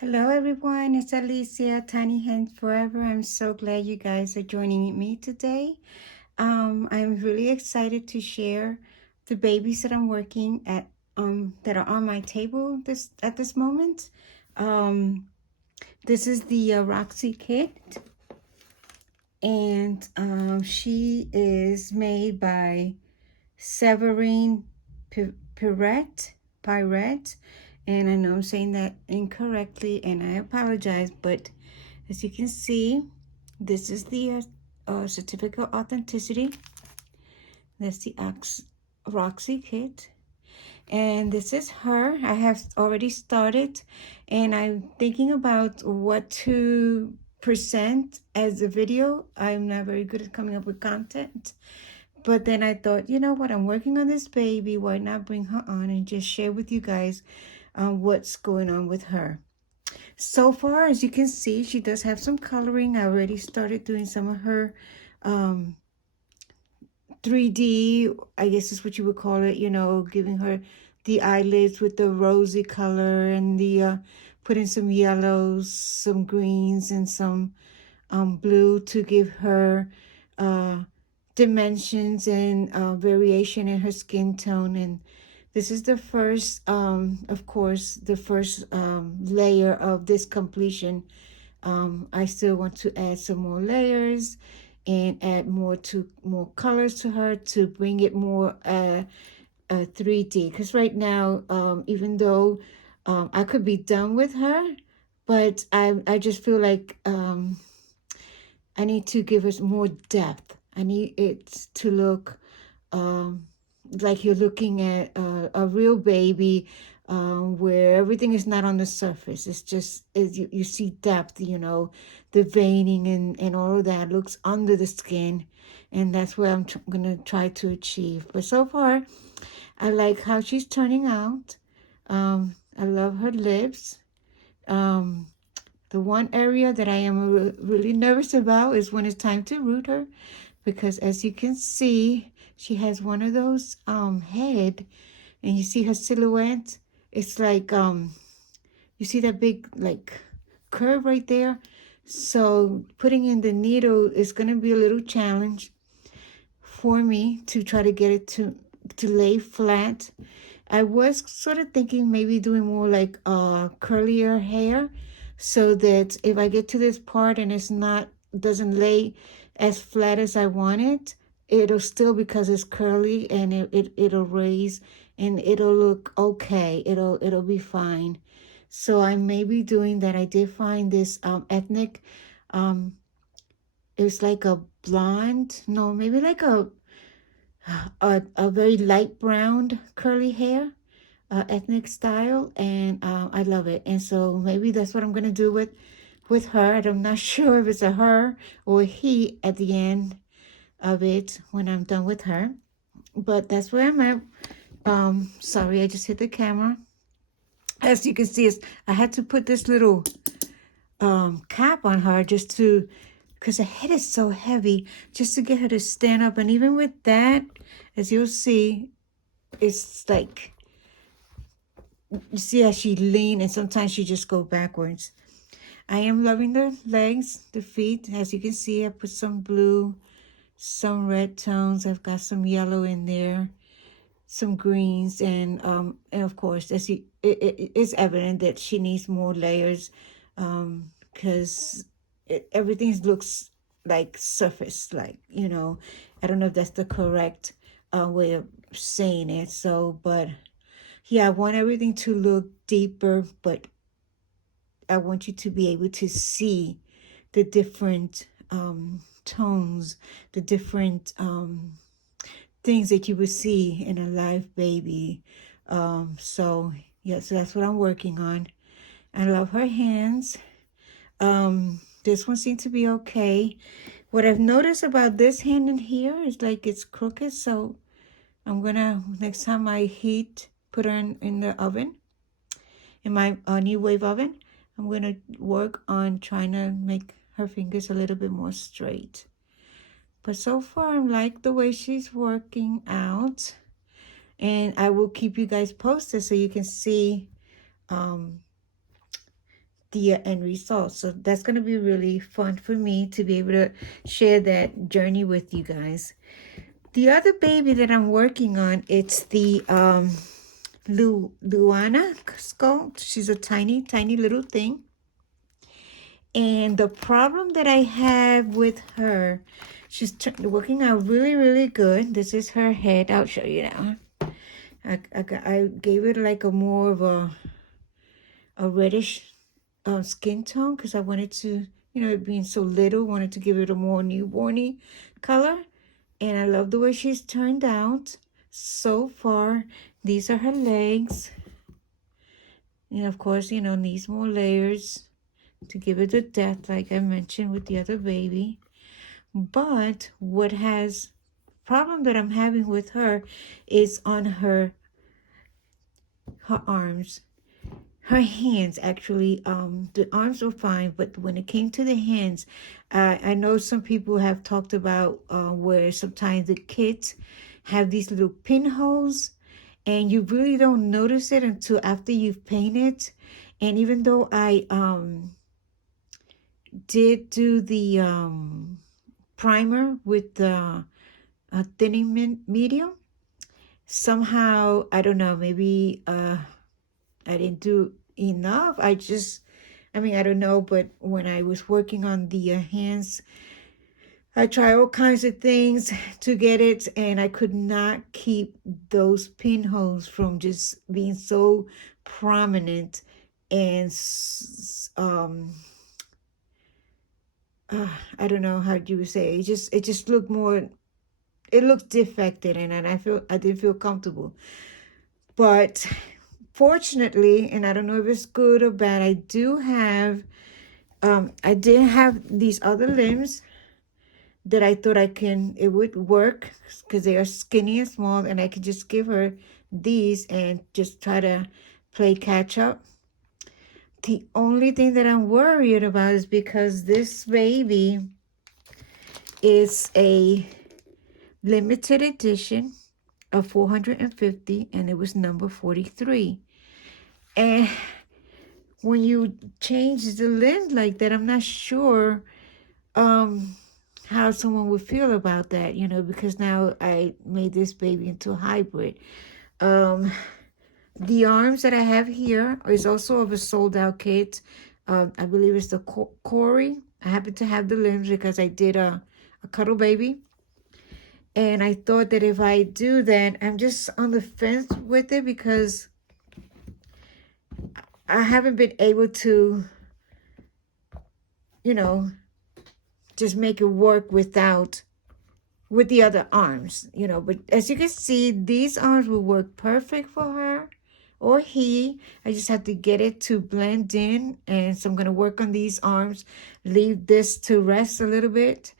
Hello everyone, it's Alicia, Tiny Hands Forever. I'm so glad you guys are joining me today. I'm really excited to share the babies that I'm working at that are on my table this moment. Um, this is the Roxy kit, and she is made by Severine Pirette, and I know I'm saying that incorrectly, and I apologize, but as you can see, this is the certificate of authenticity. That's the Roxy kit. And this is her. I have already started, and I'm thinking about what to present as a video. I'm not very good at coming up with content. But then I thought, you know what? I'm working on this baby. Why not bring her on and just share with you guys what's going on with her? So far, as you can see, she does have some coloring. I already started doing some of her um, 3D, I guess is what you would call it, giving her the eyelids with the rosy color and the putting some yellows, some greens, and some blue to give her uh, dimensions and variation in her skin tone. And this is the first, of course, the first layer of this completion. I still want to add some more layers and add more colors to her to bring it more 3D. Because right now, even though I could be done with her, but I just feel like I need to give us more depth. I need it to look um, like you're looking at a real baby, where everything is not on the surface. It's just you see depth, the veining and all of that looks under the skin. And that's what I'm going to try to achieve. But so far, I like how she's turning out. I love her lips. Um, the one area that I am really nervous about is when it's time to root her, because as you can see, she has one of those head, and you see her silhouette. It's like you see that big like curve right there. So putting in the needle is going to be a little challenge for me to try to get it to lay flat. I was sort of thinking maybe doing more like curlier hair, so that if I get to this part and it's not doesn't lay as flat as I want it, it'll still, because it's curly, and it'll raise and it'll look okay. It'll be fine. So I may be doing that. I did find this ethnic, um it's like a blonde, no, maybe like a very light brown curly hair, ethnic style, and I love it. And so maybe that's what I'm gonna do with her. I'm not sure if it's a her or a he at the end of it when I'm done with her, but that's where I'm at. Sorry, I just hit the camera. As you can see, I had to put this little cap on her just to, because her head is so heavy, just to get her to stand up. And even with that, as you'll see, it's like you see how she lean, and sometimes she just go backwards. I am loving the legs, the feet. As you can see, I put some blue, some red tones. I've got some yellow in there, some greens, and of course, it's evident that she needs more layers, because everything looks like surface, like, I don't know if that's the correct way of saying it. So, but yeah, I want everything to look deeper, but I want you to be able to see the different tones, the different things that you would see in a live baby. So yeah, so that's what I'm working on. I love her hands. This one seems to be okay. What I've noticed about this hand in here is like it's crooked, so I'm gonna, next time I put her in the oven, in my new wave oven, I'm going to work on trying to make her fingers a little bit more straight. But so far, I like the way she's working out. And I will keep you guys posted so you can see the end result. So that's going to be really fun for me to be able to share that journey with you guys. The other baby that I'm working on, it's the Luana skull. She's a tiny, tiny little thing. And the problem that I have with her, she's working out really, really good. This is her head. I'll show you now. I gave it like a more of a reddish skin tone because I wanted to, it being so little, wanted to give it a more newborny color. And I love the way she's turned out so far. These are her legs. And of course, needs more layers to give it the depth like I mentioned with the other baby. But what has problem that I'm having with her is on her arms. Her hands actually, the arms were fine, but when it came to the hands, I know some people have talked about where sometimes the kids have these little pinholes and you really don't notice it until after you've painted. And even though I did do the primer with the thinning medium, somehow, I don't know, maybe I didn't do enough. I don't know, but when I was working on the hands, I tried all kinds of things to get it, and I could not keep those pinholes from just being so prominent and I don't know how you would say it. It just looked more. It looked defected, and I didn't feel comfortable. But fortunately, and I don't know if it's good or bad, I did have these other limbs that I thought it would work because they are skinny and small, and I could just give her these and just try to play catch up. The only thing that I'm worried about is because this baby is a limited edition of 450 and it was number 43. And when you change the lens like that, I'm not sure how someone would feel about that, because now I made this baby into a hybrid. The arms that I have here is also of a sold out kit. I believe it's the Corey. I happen to have the limbs because I did a cuddle baby. And I thought that if I do that, I'm just on the fence with it because I haven't been able to, just make it work with the other arms, But as you can see, these arms will work perfect for her or he. I just have to get it to blend in. And so I'm going to work on these arms, leave this to rest a little bit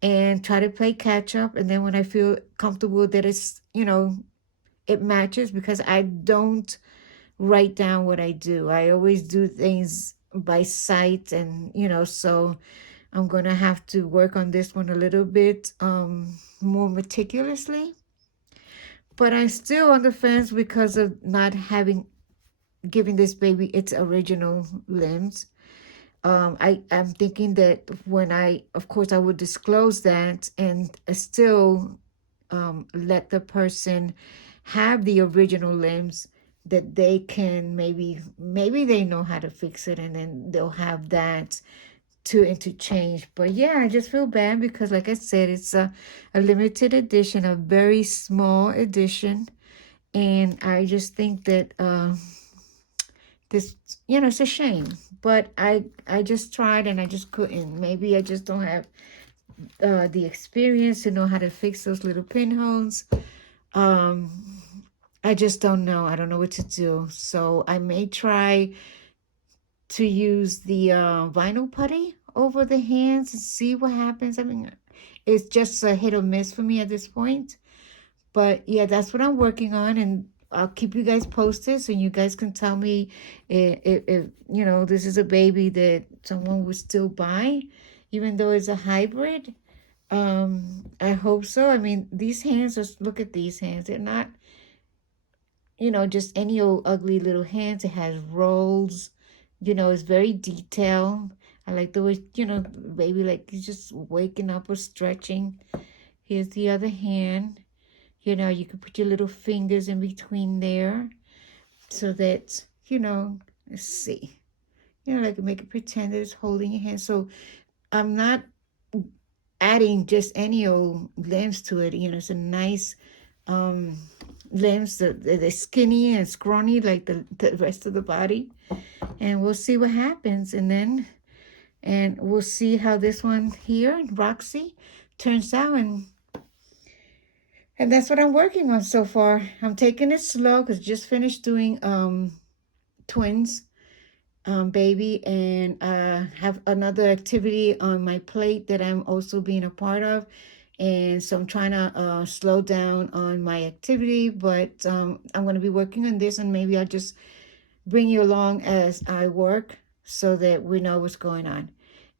and try to play catch up. And then when I feel comfortable that it's, it matches, because I don't write down what I do. I always do things by sight, and so I'm gonna have to work on this one a little bit more meticulously. But I'm still on the fence because of not giving this baby its original limbs. I'm thinking that of course I would disclose that and still let the person have the original limbs, that they can maybe they know how to fix it, and then they'll have that to interchange. But yeah, I just feel bad because like I said, it's a limited edition, a very small edition, and I just think that this, it's a shame. But I just tried and I just couldn't. Maybe I just don't have the experience to know how to fix those little pinholes. I just don't know. I don't know what to do. So I may try to use the vinyl putty over the hands and see what happens. I mean, it's just a hit or miss for me at this point. But yeah, that's what I'm working on, and I'll keep you guys posted so you guys can tell me if this is a baby that someone would still buy, even though it's a hybrid. I hope so. I mean, these hands, just look at these hands. They're not, just any old ugly little hands. It has rolls. You know, it's very detailed. I like the way, you know, baby, like he's just waking up or stretching. Here's the other hand. You know, you can put your little fingers in between there so that, you know, let's see. You know, like make it pretend that it's holding your hand. So I'm not adding just any old limbs to it. You know, it's a nice um limbs, they're skinny and scrawny like the rest of the body. And we'll see what happens. And we'll see how this one here, Roxy, turns out. And that's what I'm working on so far. I'm taking it slow because just finished doing twins, baby, and have another activity on my plate that I'm also being a part of. And so I'm trying to slow down on my activity, but I'm going to be working on this, and maybe I'll just bring you along as I work so that we know what's going on.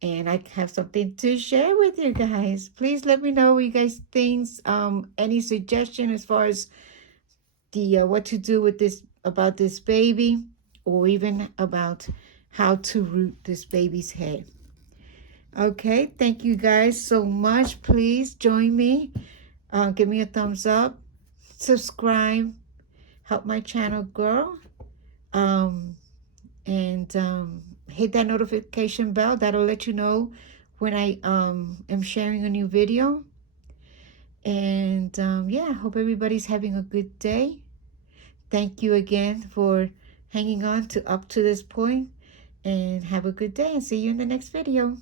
And I have something to share with you guys. Please let me know what you guys think. Any suggestion as far as the what to do with this about this baby, or even about how to root this baby's head. Okay, thank you guys so much. Please join me. Give me a thumbs up, subscribe, help my channel grow. Um, and hit that notification bell. That'll let you know when I am sharing a new video. And yeah, hope everybody's having a good day. Thank you again for hanging on to up to this point, and have a good day, and see you in the next video.